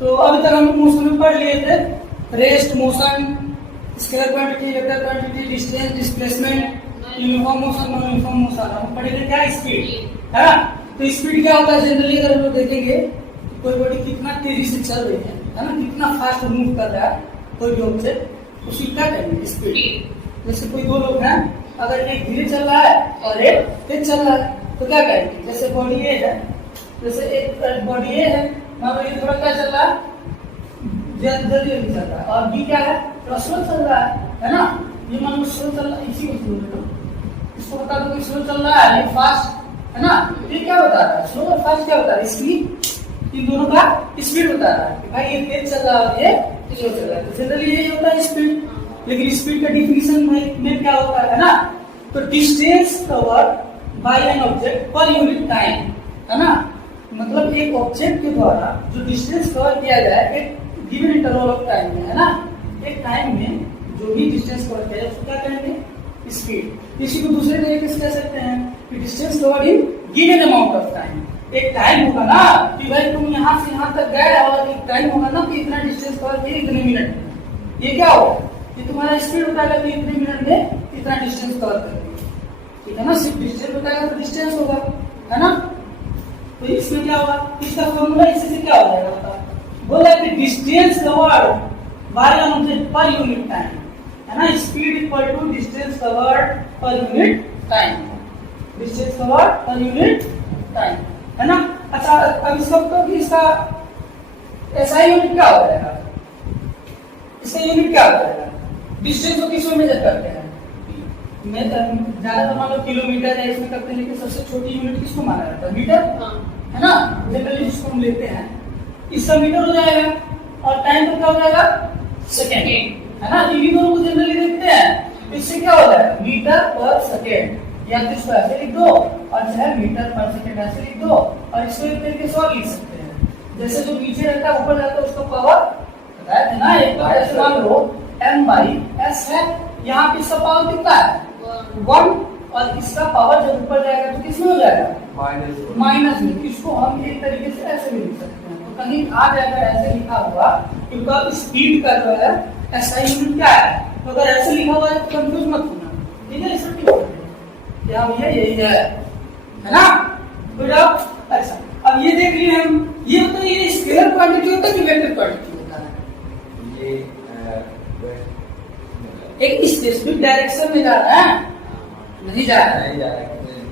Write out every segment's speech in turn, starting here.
तो अभी तक हम मोशन में पढ़ लिए थे, rest motion, scalar quantity, vector quantity, distance, displacement, uniform motion, non uniform motion. हम पढ़ेंगे क्या, स्पीड, है ना। तो स्पीड क्या होता है जनरली, अगर हम लोग देखेंगे कोई बॉडी कितना तेजी से चल रही है ना, कितना फास्ट मूव कर रहा है कोई भी ऑब्जेक्ट, उसकी क्या कहेंगे, स्पीड। जैसे कोई दो लोग हैं, अगर एक धीरे चल रहा है और एक तेज चल रहा है तो क्या कहेंगे, जैसे बॉडी ए है, जैसे एक बॉडी ए है, मान लो ये थोड़ा क्या चल रहा है, जल्दी जल्दी चल रहा है, और बी क्या है, थोड़ा स्लो चल रहा है ना। ये मान लो स्लो चल रहा है, इसी को स्लो लो, इसको बता दो कि स्लो चल रहा है, ये फास्ट है ना। ये क्या बता रहा है, स्लो और फास्ट क्या बता रहा है, स्पीड, इन दोनों का स्पीड बता रहा है कि भाई ये तेज चल रहा है, ये स्लो चल रहा है। तो जनरली यही होता है स्पीड। लेकिन स्पीड का डिफिनेशन में क्या होता है ना, तो distance covered by an object per unit time, है ना। मतलब एक ऑब्जेक्ट के द्वारा जो डिस्टेंस कवर किया जाए एक गिवन इंटरवल ऑफ टाइम में, है ना, एक टाइम में जो भी डिस्टेंस कवर किया जाए उसको क्या कहेंगे, स्पीड। इसी को दूसरे तरीके से कह सकते हैं कि distance covered in given amount of time. एक टाइम होगा ना कि भाई तुम यहाँ से यहाँ तक गए और एक टाइम होगा ना कि इतना डिस्टेंस कवर किया इतने मिनट में, ये क्या होगा, ये तुम्हारा स्पीड बताएगा कि इतने मिनट में इतना डिस्टेंस कवर कर दिया, ठीक है ना। सिर्फ डिस्टेंस बताएगा तो डिस्टेंस होगा, है ना। तो इसमें क्या होगा, इसका फॉर्मूला इससे क्या हो जाएगा, बताओ। बोला कि distance covered by an object per unit time, है ना। Speed equal to distance covered per unit time, distance covered per unit time, है ना। अच्छा, अब इसका तो इसका ऐसा यूनिट क्या हो जाएगा, इसका यूनिट क्या हो जाएगा, डिस्टेंस को किस में मेजर करते हैं, मैं ज्यादा तो मान लो किलोमीटर है इसमें करते हैं, लेकिन सबसे छोटी यूनिट किसको माना जाता है, मीटर, है ना। जनरली जिसको हम लेते हैं इसका मीटर हो जाएगा, और टाइम तो क्या हो जाएगा, सेकेंड, है ना। इन दोनों को जनरली देखते हैं, इससे क्या होता है, मीटर पर सेकेंड, या तो इसको ऐसे लिख दो और चाहे मीटर पर सेकेंड ऐसे लिख दो, और इसको एक तरीके से और लिख सकते हैं, जैसे जो नीचे रहता है ऊपर जाता है उसको पावर बताया था ना। एक बार ऐसे मान लो m/s है, यहाँ पे इसका पावर कितना है, 1, और इसका पावर जब ऊपर जाएगा तो किसमें हो जाएगा, माइनस में। इसको हम एक तरीके से ऐसे भी लिख सकते हैं, तो कहीं आ जाएगा ऐसे लिखा हुआ, क्योंकि स्पीड का जो है ऐसा यूनिट क्या है, तो अगर ऐसे लिखा हुआ है तो कंफ्यूज मत होना, ठीक है। इसका क्या भैया यही है ना। तो जब अच्छा अब ये देख लिए हम, ये होता है, ये स्केलर क्वांटिटी होता है कि वेक्टर क्वांटिटी होता है, ये एक स्पेसिफिक डायरेक्शन में जा रहा है, नहीं जा रहा है।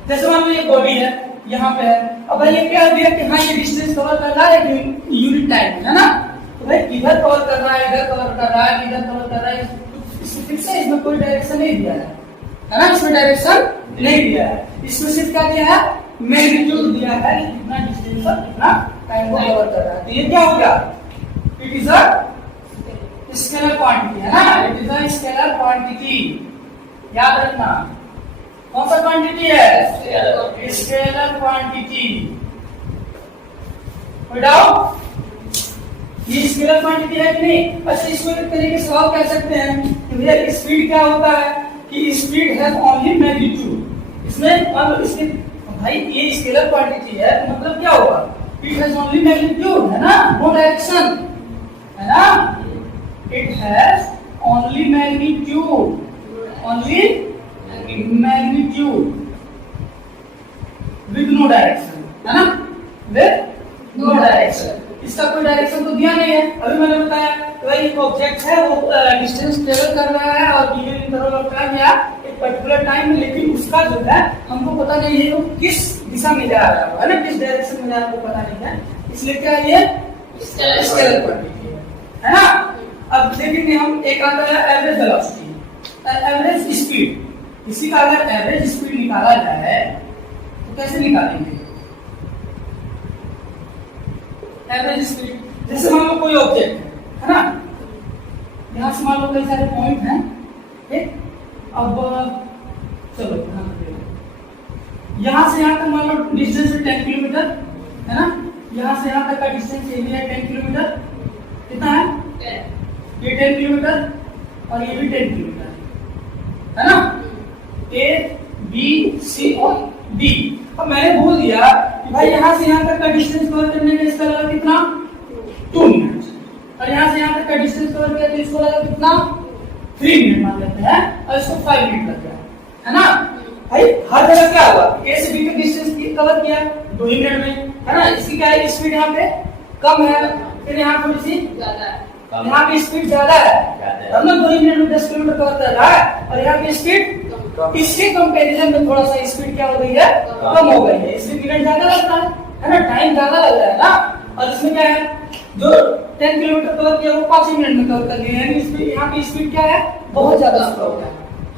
जैसे मान लो ये बॉडी है, यहाँ पे है, अब भाई ये क्या दिया कि हाँ ये डिस्टेंस कवर कर रहा है यूनिट टाइम, है ना। तो भाई किधर कवर कर रहा है, इधर कवर कर रहा है, इधर कवर कर रहा है, स्पेसिफिक से इसमें कोई डायरेक्शन नहीं दिया है ना, इसमें डायरेक्शन नहीं दिया है। इसमें सिर्फ क्या दिया है, मैग्नीट्यूड दिया है, कितना डिस्टेंस और कितना टाइम को कवर कर रहा है। तो ये क्या हो गया, it is a scalar quantity, है ना, it is a scalar quantity. याद रखना कौन सा क्वांटिटी है, स्केलर क्वांटिटी। कोई डाउट, ये स्केलर क्वांटिटी है कि नहीं। अच्छा, इसको एक तरीके से और कह सकते हैं कि भैया स्पीड क्या होता है, कि स्पीड है ओनली मैग्नीट्यूड। इसमें मतलब इसके भाई ये स्केलर क्वांटिटी है, तो मतलब क्या होगा, इट हैज ओनली मैग्नीट्यूड, है ना, नो डायरेक्शन, है ना। It has only magnitude, only magnitude with no direction, है ना, विद नो डायरेक्शन। इसका कोई डायरेक्शन तो दिया नहीं है। अभी मैंने बताया तो एक ऑब्जेक्ट है, वो डिस्टेंस ट्रेवल कर रहा है और गिवन इंटरवल ऑफ टाइम या एक पर्टिकुलर टाइम में, लेकिन उसका जो है हमको पता नहीं है वो किस दिशा में जा रहा है ना, किस डायरेक्शन में जा रहा है वो पता नहीं है, इसलिए क्या ये स्केलर क्वांटिटी है ना। अब देखेंगे हम, एक आता है एवरेज वेलोसिटी, एवरेज स्पीड। इसी का अगर एवरेज स्पीड निकाला जाए तो कैसे निकालेंगे, एवरेज स्पीड। जैसे मान लो कोई ऑब्जेक्ट है ना, यहाँ से मान लो कई सारे पॉइंट हैं, ठीक। अब चलो यहाँ से यहाँ तक मान लो डिस्टेंस है 10 किलोमीटर, है ना। यहाँ से यहाँ तक का डिस्टेंस ये भी है 10 किलोमीटर, कितना है, ये 10 किलोमीटर और ये भी 10 किलोमीटर, है ना। ए बी सी और डी। अब मैंने बोल दिया कि भाई यहाँ से यहाँ तक का डिस्टेंस कवर करने में इसका लगा कितना, 2 मिनट, से यहाँ तक का डिस्टेंस कवर किया तो इसको लगा कितना 3 मिनट मान लेते हैं और इसको 5 मिनट लग गया, है ना भाई। हर जगह क्या हुआ, ए से बी का डिस्टेंस कवर किया 2 ही मिनट में, है ना। इसकी क्या है, स्पीड यहाँ पे कम है, फिर यहाँ थोड़ी सी ज्यादा है, यहाँ पे स्पीड ज्यादा है, तब ना 2 ही मिनट में 10 किलोमीटर कवर कर रहा है, और यहाँ पे स्पीड इसके कंपैरिजन में थोड़ा सा स्पीड क्या हो गई है, कम हो गई है, इसलिए मिनट ज्यादा लगता है ना, टाइम ज्यादा लग रहा है ना। और इसमें क्या है, जो 10 किलोमीटर कवर किया वो 5 ही मिनट में कवर कर लिया, यानी इसमें यहाँ पे स्पीड क्या है, बहुत ज्यादा स्लो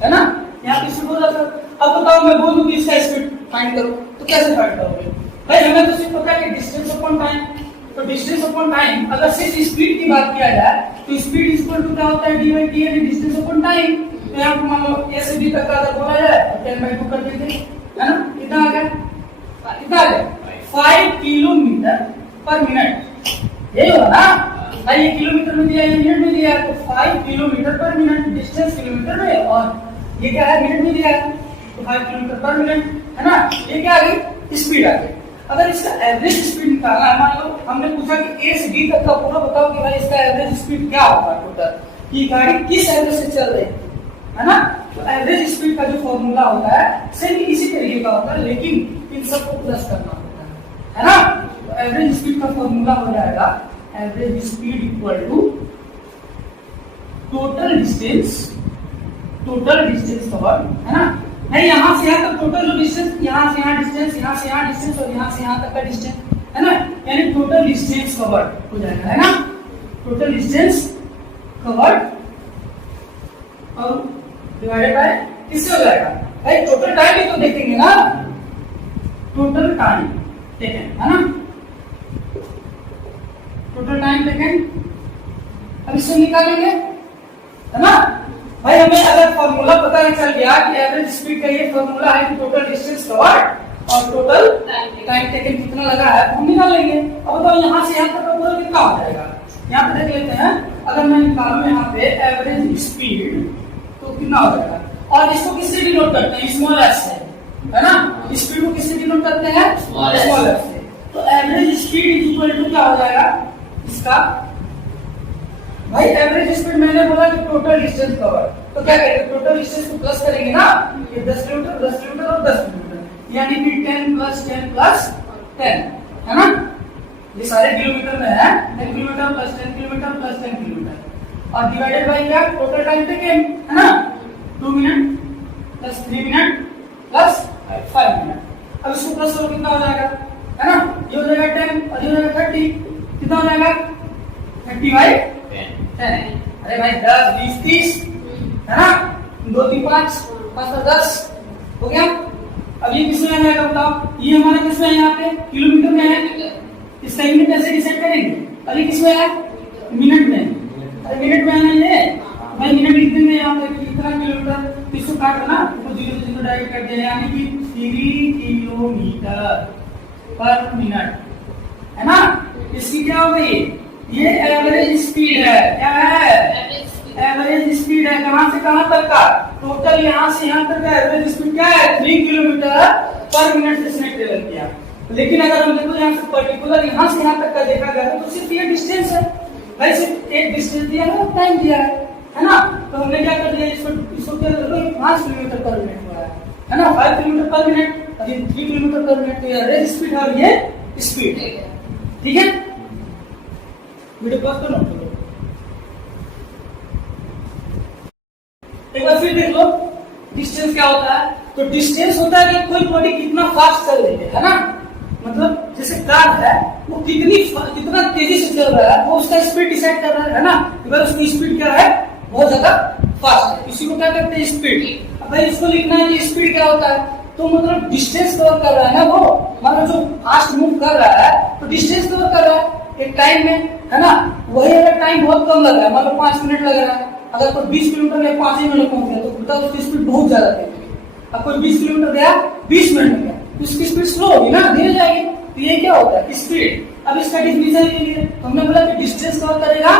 है ना, यहाँ पे स्पीड बहुत ज्यादा। अब बताओ मैं बोलूं कि इसका स्पीड फाइंड करो तो कैसे फाइंड करोगे भाई, हमें तो सिर्फ पता है कि डिस्टेंस अपॉन टाइम, तो डिस्टेंस अपॉन टाइम अगर सिर्फ स्पीड की बात किया जाए तो स्पीड इक्वल टू क्या होता है, डी बाई टी यानी डिस्टेंस अपॉन टाइम। तो यहाँ पे मान लो ए से बी तक का अगर बोला जाए तो 10/2 कर देते, है ना, कितना आ गया, कितना आ गया 5 किलोमीटर पर मिनट, यही होगा ना भाई, ये किलोमीटर में दिया, ये मिनट में दिया, तो 5 किलोमीटर पर मिनट डिस्टेंस किलोमीटर में, और ये क्या है मिनट में दिया है, तो 5 किलोमीटर पर मिनट, है ना। ये क्या आ गई, स्पीड आ गई। अगर इसका एवरेज स्पीड निकालना है, मान लो हमने पूछा कि ए से बी तक का पूरा बताओ कि भाई इसका एवरेज स्पीड क्या होगा टोटल, कि गाड़ी किस एवरेज से चल रही है ना। तो एवरेज स्पीड का जो फॉर्मूला होता है सेम इसी तरीके का होता है, लेकिन इन सबको प्लस करना होता है ना। तो एवरेज स्पीड का फॉर्मूला हो जाएगा average speed equal to total distance cover, है ना। नहीं, यहाँ से यहाँ तक टोटल जो डिस्टेंस, यहाँ से यहाँ डिस्टेंस, यहाँ से यहाँ डिस्टेंस और यहाँ से यहाँ तक का डिस्टेंस, है ना, यानी टोटल डिस्टेंस कवर्ड हो जाएगा, है ना, टोटल डिस्टेंस कवर्ड और डिवाइडेड बाय किससे हो जाएगा भाई, टोटल टाइम भी तो देखेंगे ना, टोटल टाइम टेकन, है ना, टोटल टाइम टेकन। अब इससे निकालेंगे, है ना भाई। हमें अगर फॉर्मूला पता चल गया कि एवरेज स्पीड का ये फॉर्मूला है कि टोटल डिस्टेंस कवर्ड और टोटल टाइम टेकन कितना लगा है, हम निकाल लेंगे। अब बताओ यहाँ से यहाँ तक का पूरा कितना हो जाएगा, यहाँ पे देख लेते हैं। अगर मैं निकालूं यहाँ पे एवरेज स्पीड तो कितना हो जाएगा, और इसको किससे डिनोट करते हैं, स्मॉल एस से, है ना, स्पीड को किससे डिनोट करते हैं, स्मॉल एस से। तो एवरेज स्पीड इक्वल टू क्या हो जाएगा इसका भाई, एवरेज स्पीड मैंने बोला कि टोटल डिस्टेंस कवर, तो क्या करेंगे, टोटल डिस्टेंस को प्लस करेंगे ना, ये 10 किलोमीटर 10 किलोमीटर और 10 किलोमीटर, यानी कि 10 प्लस 10 प्लस 10, है ना, ये सारे किलोमीटर में है, 10 kilometre plus 10 kilometre plus 10 kilometre, और डिवाइडेड बाय क्या, टोटल टाइम टेकन, है ना, 2 minute plus 3 minute plus 5 minute. अब इसको प्लस करो कितना हो जाएगा, है ना, ये हो जाएगा 10 और ये हो जाएगा 30, कितना हो जाएगा 30 बाई 10। अरे भाई 10 20 30, है ना, 2 3 5 5 और 10 हो गया। अब ये किसमें आएगा बताओ, ये हमारा किसमें है, यहाँ पे किलोमीटर में है, इसका यूनिट कैसे डिसाइड करेंगे, और ये किसमें है मिनट में, अरे मिनट में आना ये भाई, मिनट लिख देंगे यहाँ पे कितना किलोमीटर, इसको काट ना तो 0 0 डायरेक्ट कर देना, यानी कि 3 किलोमीटर पर मिनट, है ना। इसकी क्या हो गई, ये एवरेज स्पीड है, क्या है एवरेज स्पीड है, कहां से कहां तक का, टोटल यहां से यहां तक का एवरेज स्पीड क्या है 3 किलोमीटर पर मिनट से इसने ट्रेवल किया। लेकिन अगर हम देखो यहाँ से पर्टिकुलर यहाँ से यहाँ तक का देखा गया तो सिर्फ ये डिस्टेंस है भाई, सिर्फ एक डिस्टेंस दिया है और टाइम दिया है ना। तो हमने क्या कर दिया, इसको क्या कर दिया, 5 किलोमीटर पर मिनट हुआ है ना, 5 किलोमीटर पर मिनट और ये 3 किलोमीटर पर मिनट, तो ये एवरेज स्पीड है और ये स्पीड, ठीक है। वीडियो पॉज करो, एक बार फिर देख लो डिस्टेंस क्या होता है। तो डिस्टेंस होता है कि कोई बॉडी कितना फास्ट चल रही है ना, मतलब जैसे कार है वो कितना तेजी से चल रहा है, वो उसका स्पीड डिसाइड कर रहा है ना। अगर उसकी स्पीड क्या है बहुत ज्यादा फास्ट है, इसी को क्या कहते हैं स्पीड। अब भाई इसको लिखना है कि स्पीड क्या होता है, तो मतलब डिस्टेंस कवर कर रहा है ना वो, मतलब जो फास्ट मूव कर रहा है तो डिस्टेंस कवर कर रहा है एक टाइम में, है ना। वही अगर टाइम बहुत कम लग रहा है, मतलब 5 मिनट लग रहा है, अगर कोई 20 किलोमीटर गया 5 ही मिनट में पहुंच गया तो बताओ उसकी स्पीड बहुत ज्यादा थी। अब कोई 20 किलोमीटर गया 20 मिनट में गया तो उसकी स्पीड स्लो होगी ना, धीरे जाएगी। तो ये क्या होता है स्पीड। अब इसका डिफिनेशन के लिए हमने बोला कि डिस्टेंस कवर करेगा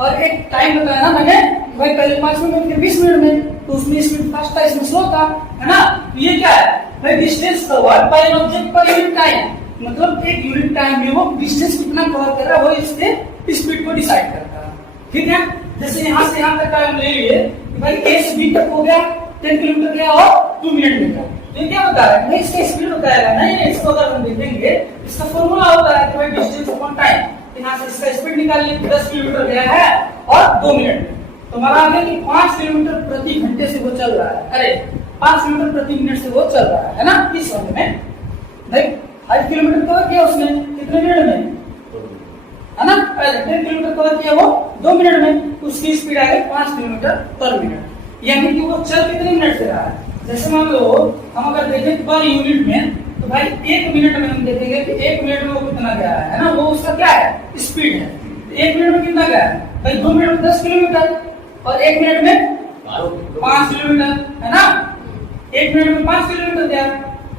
और एक टाइम बताया ना मैंने, भाई पहले 5 मिनट फिर 20 मिनट में, तो उसमें स्पीड फास्ट था इसमें स्लो था, है ना। तो ये क्या है भाई, distance cover by an object per unit time, मतलब एक यूनिट टाइम में वो डिस्टेंस कितना कवर कर रहा है वो इसके स्पीड को डिसाइड करता है, ठीक है। जैसे यहाँ से यहाँ तक का हम ले लिए भाई ए से बी तक हो गया 10 किलोमीटर गया और 2 मिनट में गया। तो ये क्या बता रहा है? नहीं इसका स्पीड बताएगा। नहीं इसको अगर हम देखेंगे इसका फॉर्मूला होता है कि भाई डिस्टेंस अपॉन टाइम। यहाँ से इसका स्पीड निकाल लिए 10 किलोमीटर गया है और 2 मिनट में। तो हमारा आ गया कि 5 किलोमीटर प्रति घंटे से वो चल रहा है। अरे 5 किलोमीटर प्रति मिनट से वो चल रहा है ना। इस समय में भाई 5 किलोमीटर कवर किया उसने कितने मिनट में, है ना। 10 किलोमीटर कवर किया वो 2 मिनट में। उसकी स्पीड आ गई 5 किलोमीटर पर मिनट। यानी कि वो चल कितने मिनट से रहा है। जैसे मान लो हम अगर देखें पर यूनिट में तो भाई 1 मिनट में हम देखेंगे कि 1 मिनट में वो कितना गया है ना। वो उसका क्या है? स्पीड है। 1 मिनट में कितना गया है भाई? 2 मिनट में 10 किलोमीटर और 1 मिनट में 5 किलोमीटर, है ना। 1 मिनट में 5 किलोमीटर गया,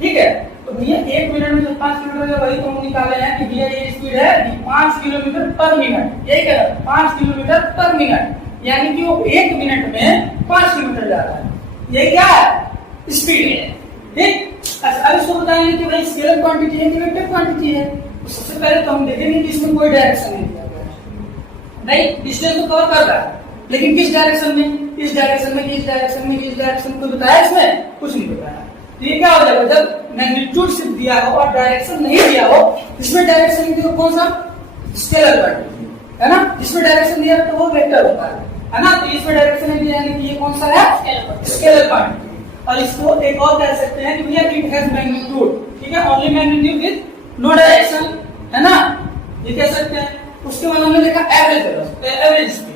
ठीक है। तो भैया 1 मिनट में जो 5 किलोमीटर गया वही तो हम निकाले हैं कि भैया ये स्पीड है 5 किलोमीटर पर मिनट। यही कह रहा है 5 किलोमीटर पर मिनट, यानी कि वो 1 मिनट में 5 किलोमीटर जा रहा है। ये क्या है? स्पीड है, ठीक। अच्छा अब इसको बताएंगे कि भाई स्केलर क्वांटिटी है कि वेक्टर क्वांटिटी है। तो सबसे पहले तो हम देखेंगे कि इसमें कोई डायरेक्शन नहीं दिया गया है। नहीं डिस्टेंस तो कवर कर रहा है लेकिन किस डायरेक्शन में, इस डायरेक्शन में, किस डायरेक्शन में, किस डायरेक्शन में, कोई बताया इसमें? कुछ नहीं बताया। तो ये क्या हो जाएगा? जब मैग्नीट्यूड सिर्फ दिया हो और डायरेक्शन नहीं दिया हो, इसमें डायरेक्शन दिया कौन सा? स्केलर क्वांटिटी, है ना। जिसमें डायरेक्शन दिया तो वो वेक्टर होता है ना। तो इसमें डायरेक्शन नहीं दिया यानी कि ये कौन सा है? Scalar quantity. और इसको एक और कह सकते हैं कि भैया इट हैज मैग्नीट्यूड, ठीक है, only magnitude with no direction, है ना। ये कह सकते हैं। उसके बाद हमने देखा एवरेज वेलोसिटी, एवरेज स्पीड।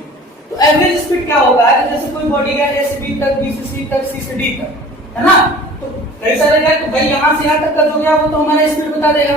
तो एवरेज स्पीड क्या होता है? जैसे कोई बॉडी गया ए से बी तक, बी से सी तक, सी से डी तक, है ना। तो कई सारे गए तो भाई यहाँ से यहाँ तक का जो गया वो तो हमारा स्पीड बता देगा,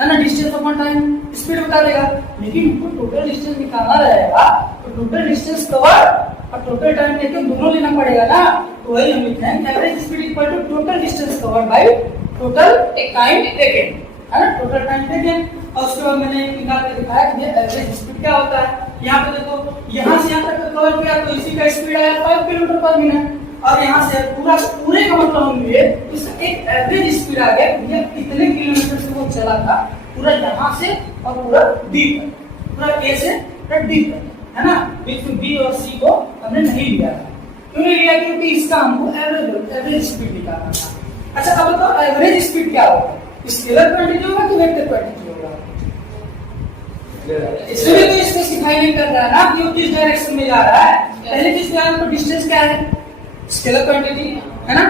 है ना। डिस्टेंस अपॉन टाइम स्पीड बता देगा। लेकिन हमको टोटल डिस्टेंस निकालना रहेगा तो टोटल डिस्टेंस कवर और टोटल टाइम लेके दोनों लेना पड़ेगा ना। तो वही हम लिखते हैं average speed equal to total distance covered by total time taken, है ना। Total time taken. और उसके बाद मैंने निकाल के दिखाया कि एवरेज स्पीड क्या होता है। यहाँ पे देखो यहाँ से यहाँ तक कवर किया तो इसी का स्पीड आया 5 किलोमीटर पर मिनट। और यहाँ से पूरे का मतलब हम लिए इसका एक एवरेज स्पीड आ गया ये कितने किलोमीटर से वो चला था, पूरा यहाँ से और पूरा डी तक, पूरा ए से डी तक, है ना। बीच में बी और सी को हमने नहीं लिया था। क्यों नहीं लिया? क्योंकि इसका हमको एवरेज स्पीड निकालना था। अच्छा अब बताओ एवरेज स्पीड क्या होगा? स्केलर क्वांटिटी होगा कि वेक्टर क्वांटिटी होगा? इसमें भी तो स्पेसिफाई नहीं कर रहा है ना कि वो किस डायरेक्शन में जा रहा है। पहले चीज क्या है? डिस्टेंस क्या है? स्केलर क्वांटिटी, है ना।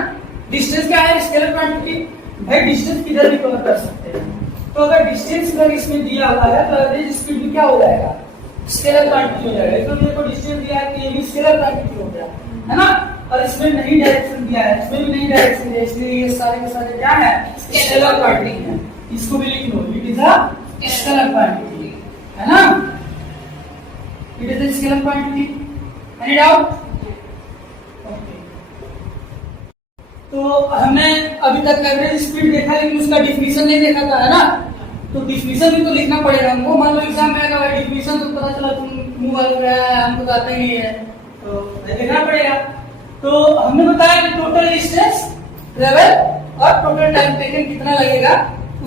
डिस्टेंस क्या है? Scalar quantity. भाई डिस्टेंस किधर भी कवर कर सकते हैं। तो अगर डिस्टेंस अगर इसमें दिया हुआ है तो एवरेज स्पीड भी क्या हो जाएगा? स्केलर क्वांटिटी हो जाएगा। इसमें मेरे को डिस्टेंस दिया है कि ये भी स्केलर क्वांटिटी हो गया, है ना। और इसमें नहीं डायरेक्शन दिया है, इसमें भी नहीं डायरेक्शन दिया, इसलिए ये सारे के सारे क्या है? स्केलर क्वांटिटी है। इसको भी लिख लो, it is a scalar quantity, है ना। It is a scalar quantity. Any doubt? तो हमने अभी तक एवरेज स्पीड देखा लेकिन उसका डिफिनीशन नहीं देखा था, है ना। तो डिफिनीशन भी तो लिखना पड़ेगा हमको। मान लो एग्जाम में आएगा डिफिनीशन तो पता चला तुम मुंह वाल रहा है, हमको तो आता ही नहीं है, तो देखना पड़ेगा। तो हमने बताया कि टोटल डिस्टेंस ट्रेवल और टोटल टाइम टेकन कितना लगेगा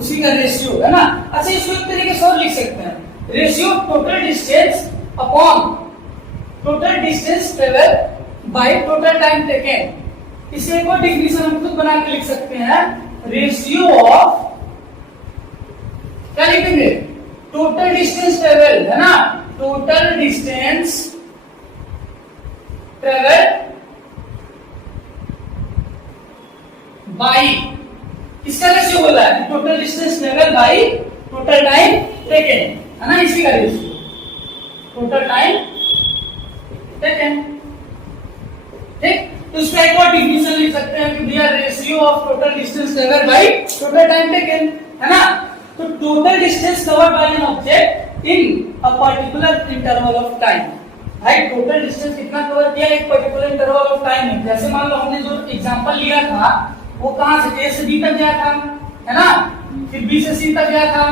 उसी का रेशियो, है ना। अच्छा इसको एक तरीके से और लिख सकते हैं, ratio total distance upon total distance travel by total time taken. इसे एक और डिफिनीशन हम खुद बना के लिख सकते हैं, रेशियो ऑफ क्या लिखेंगे? टोटल डिस्टेंस ट्रेवल, है ना। टोटल डिस्टेंस ट्रेवल बाई किसका रेशियो बोला है? Total distance travel by total time taken, है ना। इसी का रेशियो टोटल टाइम टेकन, ठीक। तो इसका एक और डिफिनीशन लिख सकते हैं कि दिया ratio of total distance covered by total time taken, है ना। तो total distance covered by an object in a particular interval of time. भाई टोटल डिस्टेंस कितना कवर किया एक पर्टिकुलर इंटरवल ऑफ टाइम में। जैसे मान लो हमने जो एग्जांपल लिया था वो कहां से? ए से बी तक गया था, है ना। फिर बी से सी तक गया था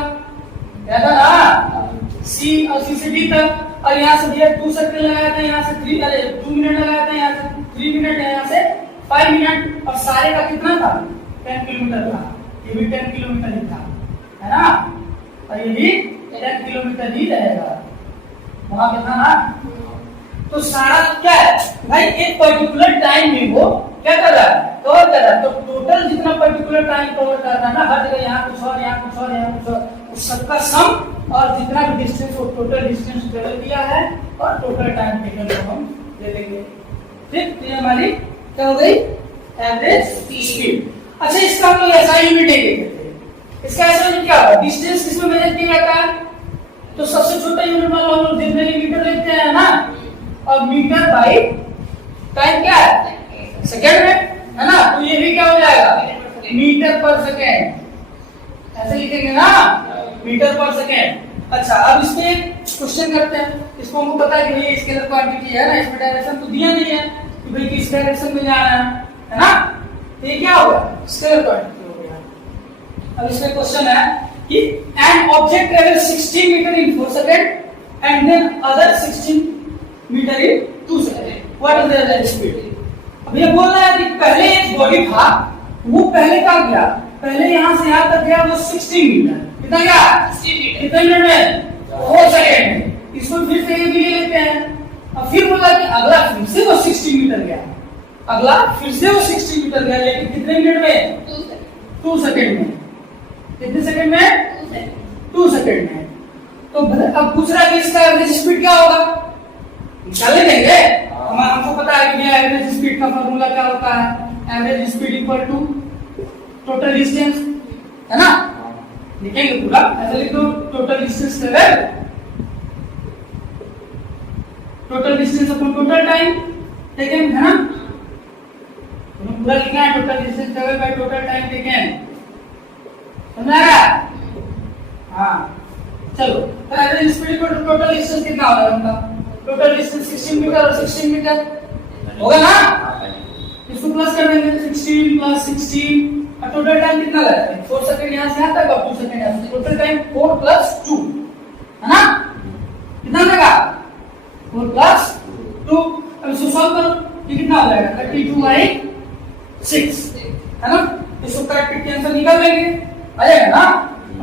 ना, सी और सी से डी तक। और यहाँ से भैया 2 सेकंड लगाया था, यहाँ से 2 मिनट लगाया था, यहाँ से 3 मिनट है, यहाँ से 5 मिनट। और सारे का कितना था? 10 किलोमीटर था। ये भी 10 किलोमीटर ही था, है ना। और ये भी 10 किलोमीटर ही रहेगा। वहां कितना था? तो सारा क्या है भाई, एक पर्टिकुलर टाइम में वो क्या कर रहा है, कवर कर रहा है। तो टोटल जितना पर्टिकुलर टाइम कवर कर रहा है ना, हर जगह यहाँ कुछ और, यहाँ कुछ और, यहाँ कुछ और, उस सबका सम और जितना भी डिस्टेंस, वो टोटल डिस्टेंस ट्रेवल किया है और टोटल टाइम टेकन को हम ले लेंगे। ठीक, तो ये हमारी क्या हो गई, एवरेज स्पीड। अच्छा, इसका हम लोग ऐसा यूनिट लेंगे, इसका ऐसा यूनिट क्या होगा, डिस्टेंस किसमें मेजर किया जाता है, तो सबसे छोटा यूनिट मान लो हम लोग जनरली मीटर लेते हैं ना, और मीटर बाई टाइम क्या है, सेकेंड में, है ना। तो ये भी क्या हो जाएगा, मीटर पर सेकेंड, ऐसे लिखेंगे ना, मीटर पर सेकेंड। अच्छा, अब इस पे क्वेश्चन करते हैं। इसको हमको पता है कि भाई स्केलर क्वांटिटी है ना, इसमें डायरेक्शन तो दिया नहीं है कि भाई किस डायरेक्शन में जाना है ना। तो ये क्या होगा, स्केलर क्वांटिटी हो गया। अब इसमें क्वेश्चन है कि an object travels 16 metre in 4 second and then other 16 metre in 2 second, what is the average speed. अब ये बोल रहा है कि पहले एक बॉडी था, वो पहले क्या गया, पहले यहां से यहां तक गया वो 16 मीटर, कितना गया, 16 मीटर, कितने मिनट में, 4 सेकंड में। इसको फिर से ये भी ले लेते हैं। अब फिर बोला कि अगला फिर से वो 60 मीटर गया, अगला फिर से वो 60 मीटर गया, लेकिन कितने मिनट में, 2 सेकंड में। कितने सेकंड में, 2 सेकंड में। तो अब पूछ रहा है कि इसका एवरेज स्पीड क्या होगा, निकाल लेंगे। हमको पता है कि एवरेज स्पीड का फॉर्मूला क्या होता है, average speed equal to total distance, है ना। लिखेंगे पूरा, ऐसा लिख दो, total distance travel, total distance upon total time taken, है ना। पूरा लिखना है, total distance travel by total time taken, समझ आ रहा है। हाँ चलो, तो average speed equal to total distance कितना होगा उनका, टोटल डिस्टेंस 16 मीटर और 16 मीटर होगा ना। इसको प्लस कर देंगे, 16 प्लस 16, और टोटल टाइम कितना लगा है, 4 सेकंड यहां से यहां तक और 2 सेकंड यहां से, टोटल टाइम 4 प्लस 2, है ना। कितना लगा, 4 प्लस 2। अब इसको सॉल्व करो, ये कितना हो जाएगा, 32/6, है ना। इसको काट के आंसर निकाल लेंगे, आ जाएगा ना।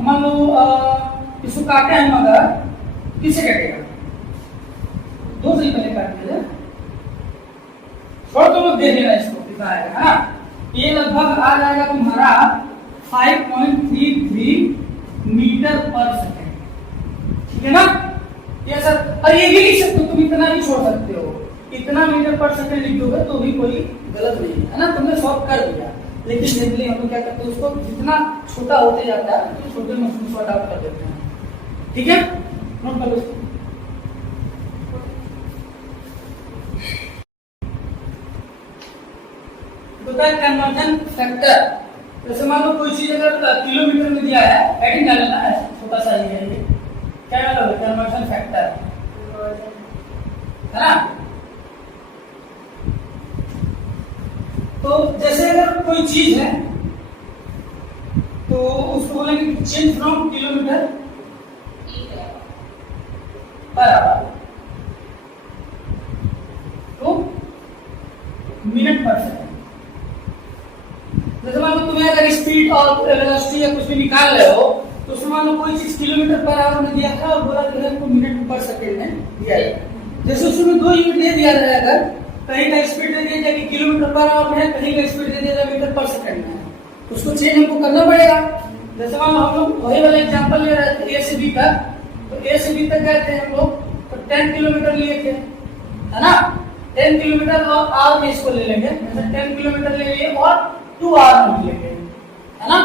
मान लो इसको काटे हम, अगर किससे काटेगा, 2 से पहले काट दीजिए, छोड़ तो लोग दे देना इसको, कितना आएगा, है ना। ये लगभग आ जाएगा तुम्हारा 5.33 मीटर पर सेकंड, ठीक है ना। ये सर, और ये भी लिख सकते हो तुम, इतना भी छोड़ सकते हो, इतना मीटर पर सेकंड लिख दोगे तो भी कोई गलत नहीं है ना, तुमने सॉल्व कर दिया। लेकिन जनरली हम लोग क्या करते हैं, उसको जितना छोटा होते जाता है तो छोटे में उसको सॉर्ट आउट कर देते हैं, ठीक है, नोट कर लो इसको। कन्वर्जन फैक्टर, जैसे मान लो कोई चीज अगर किलोमीटर में दिया है, हेडिंग डालना है, छोटा सा ये है, क्या डालोगे, कन्वर्जन फैक्टर, है ना। तो जैसे अगर कोई चीज है तो उसको बोलेंगे change from kilometre per hour तो मिनट पर सेकंड। जैसे मान लो तुम्हें अगर स्पीड और वेलोसिटी या कुछ भी निकाल रहे हो, तो उसमें मान लो कोई चीज किलोमीटर पर आवर में दिया था और बोला कि हमको मिनट पर सेकंड में दिया है। जैसे उसमें 2 यूनिट दे दिया जाए, अगर कहीं का स्पीड दे दिया जाए कि किलोमीटर पर आवर में है, कहीं का स्पीड दे दिया जाए मीटर पर सेकंड में, उसको चेंज हमको करना पड़ेगा। जैसे मान लो हम लोग वही वाला एग्जांपल ले रहे थे, ए से बी तक, तो ए से बी तक गए थे हम लोग, तो 10 किलोमीटर लिए थे, है ना। 10 किलोमीटर और आवर में इसको ले लेंगे, जैसे 10 किलोमीटर ले लिए और 2 आवर में लेंगे, है ना।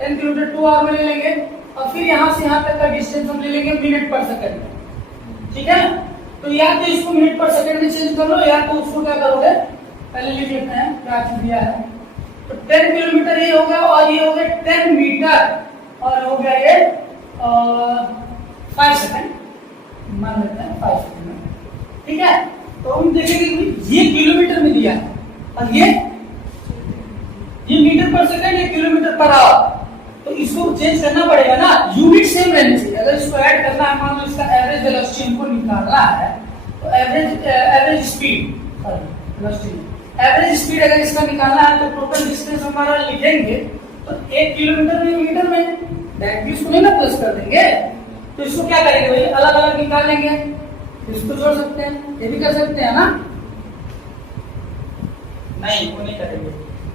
10 किलोमीटर 2 आवर में ले लेंगे, और फिर यहाँ से यहाँ तक का डिस्टेंस हम ले लेंगे मिनट पर सेकंड में, ठीक है। तो या तो इसको मिनट पर सेकंड में चेंज कर लो, या तो उसको क्या करोगे, पहले लिख लेते हैं क्या चीज दिया है। तो 10 किलोमीटर ये हो गया, और ये हो गया 10 मीटर, और हो गया ये 5 सेकंड, मान लेते हैं 5 सेकंड में, ठीक है। तो हम देखेंगे कि ये किलोमीटर में दिया है और ये मीटर पर सेकंड, ये किलोमीटर पर आवर, तो इसको चेंज करना पड़ेगा ना, यूनिट सेम रहनी चाहिए। अगर इसको ऐड करना है, मान लो इसका एवरेज वेलोसिटी हमको निकालना है, तो average speed, sorry velocity, average speed अगर इसका निकालना है तो टोटल डिस्टेंस हमारा लिखेंगे, तो 1 किलोमीटर में मीटर में डायरेक्टली इसको नहीं ना प्लस कर देंगे, तो इसको क्या करेंगे भाई, अलग अलग निकाल लेंगे। इसको जोड़ सकते हैं, ये भी कर सकते हैं ना? नहीं, वो नहीं करेंगे।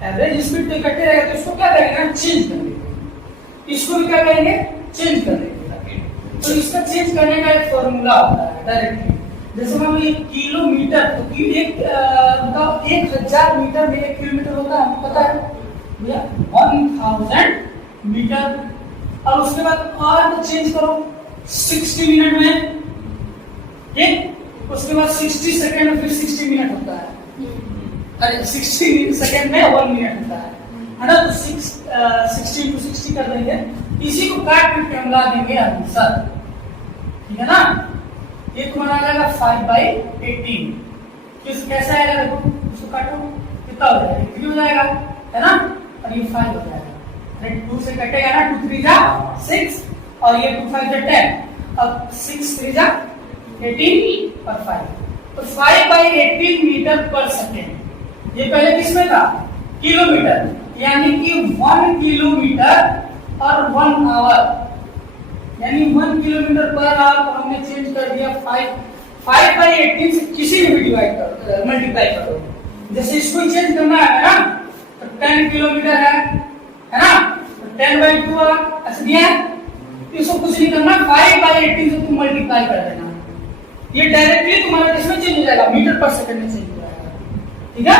एवरेज स्पीड तो इकट्ठे रहेगा, तो इसको क्या करेंगे ना, चेंज कर देंगे। इसको भी क्या करेंगे, चेंज कर देंगे। तो इसका चेंज करने का एक फॉर्मूला होता है डायरेक्टली। जैसे मान लो किलोमीटर, तो एक मतलब 1000 मीटर में 1 किलोमीटर होता है, हमको पता है भैया 1000 मीटर। और उसके बाद और चेंज करो 60 मिनट में, ठीक। उसके बाद 60 सेकंड में फिर 60 मिनट होता है, अरे 60 सेकंड में 1 मिनट होता है ना? तो 60 to 60 कर देंगे, इसी को काट पीट के हम ला देंगे आंसर, ठीक है ना? ये तुम्हारा आ जाएगा 5/18। कैसा आएगा देखो, उसको काटो कितना हो जाएगा, 3 हो जाएगा, है ना? और ये 5 हो जाएगा। 2 से कटेगा ना, 2 3 जा 6 और ये 2 5 जा 10 और 6 3 जा 18 और 5, तो 5/18 मीटर पर सेकेंड। ये पहले किसमें था, किलोमीटर, यानी कि 1 किलोमीटर और 1 आवर, यानी 1 किलोमीटर पर आवर को हमने चेंज कर दिया 5/18 से किसी में भी डिवाइड करो, मल्टीप्लाई करो। जैसे इसको चेंज करना है ना, तो 10 किलोमीटर है ना, तो 10/2 ऐसे दिया है। इसको कुछ नहीं करना, 5/18 से तुम मल्टीप्लाई कर देना, ये डायरेक्टली तुम्हारा किसमें चेंज हो जाएगा, मीटर पर सेकंड में चेंज हो जाएगा, ठीक है?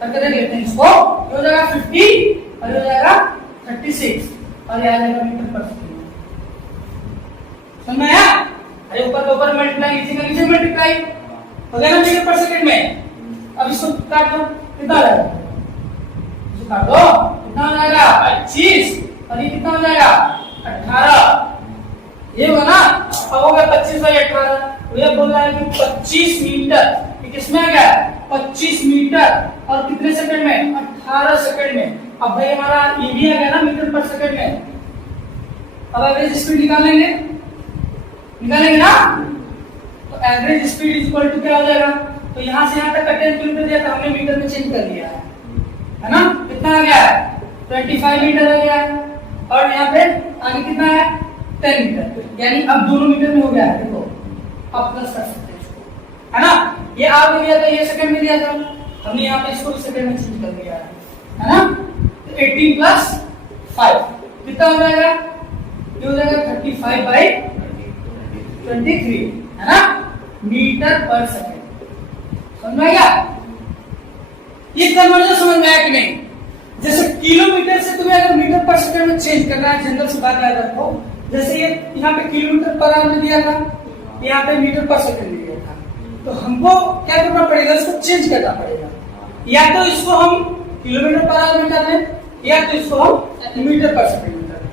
करके देख लेते हैं इसको। ये हो जाएगा 50 और ये हो जाएगा 36 और ये आ जाएगा मीटर पर सेकंड। समझ में आया? अरे ऊपर के ऊपर मल्टीप्लाई, नीचे का नीचे मल्टीप्लाई हो गया ना मीटर पर सेकंड में। अब इसको काट दो, कितना आ जाएगा, इसको काट दो, कितना हो जाएगा 25 और ये कितना हो जाएगा 18। ये होगा ना, अब हो गया 25 और 18। ये बोल रहा है कि 25 मीटर, ये किसमें आ गया 25 मीटर और कितने सेकंड में, 18 सेकंड में। अब भाई हमारा ये भी आ गया ना मीटर पर सेकंड में। अब एवरेज स्पीड निकालेंगे ना, तो एवरेज स्पीड इक्वल टू क्या हो जाएगा, तो यहाँ से यहाँ तक का 10 किलोमीटर दिया था, हमने मीटर में चेंज कर दिया है ना? कितना आ गया है 25 मीटर आ गया है, और यहाँ पे आगे कितना है 10 मीटर, यानी अब दोनों मीटर में हो गया है। देखो अब प्लस कर सकते हैं इसको, है ना? ये आवर में दिया था, ये सेकंड में दिया था, हमने यहाँ पे इसको सेकंड में चेंज कर दिया है ना? तो 18 प्लस 5 कितना हो जाएगा, ये हो जाएगा 35/23, है ना? मीटर पर सेकंड। समझ में आया? ये कन्वर्जन समझ में आया कि नहीं? जैसे किलोमीटर से तुम्हें अगर मीटर पर सेकंड में चेंज करना है, जनरल से बात याद रखो। जैसे ये यहाँ पे किलोमीटर पर आवर में दिया था, यहाँ पे मीटर पर सेकंड दिया था, तो हमको क्या करना पड़ेगा, इसको चेंज करना पड़ेगा। या तो इसको हम किलोमीटर पर आवर में कर दें, या तो इसको हम मीटर पर सेकंड में कर दें।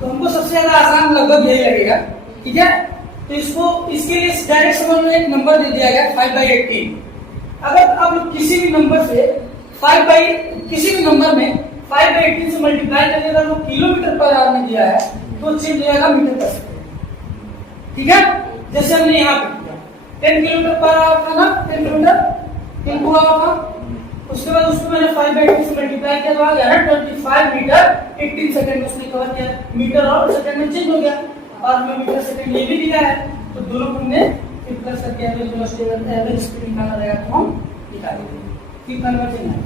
तो हमको सबसे ज्यादा आसान लगभग यही लगेगा, ठीक है? तो इसको इसके लिए डायरेक्ट समझ में एक नंबर दे दिया गया 5/18। अगर आप किसी भी नंबर से किसी भी नंबर में 5/18 से मल्टीप्लाई करिए, अगर वो किलोमीटर पर आवर में दिया है तो चेंज हो जाएगा मीटर पर सेकंड, ठीक है? जैसे हमने यहाँ पे किया 10 किलोमीटर पर आवर था ना, 10 किलोमीटर इन हुआ था, उसके बाद उसको मैंने 5/18 से मल्टीप्लाई किया तो आ गया ना 25 मीटर 18 सेकंड में उसने कवर किया। मीटर और सेकंड में चेंज हो गया, और हमें मीटर सेकंड ये भी दिया है, तो दोनों को हमने प्लस करके एवरेज वेलोसिटी एवरेज स्पीड निकालना रहेगा, तो हम निकालेंगे। फिर कन्वर्जन है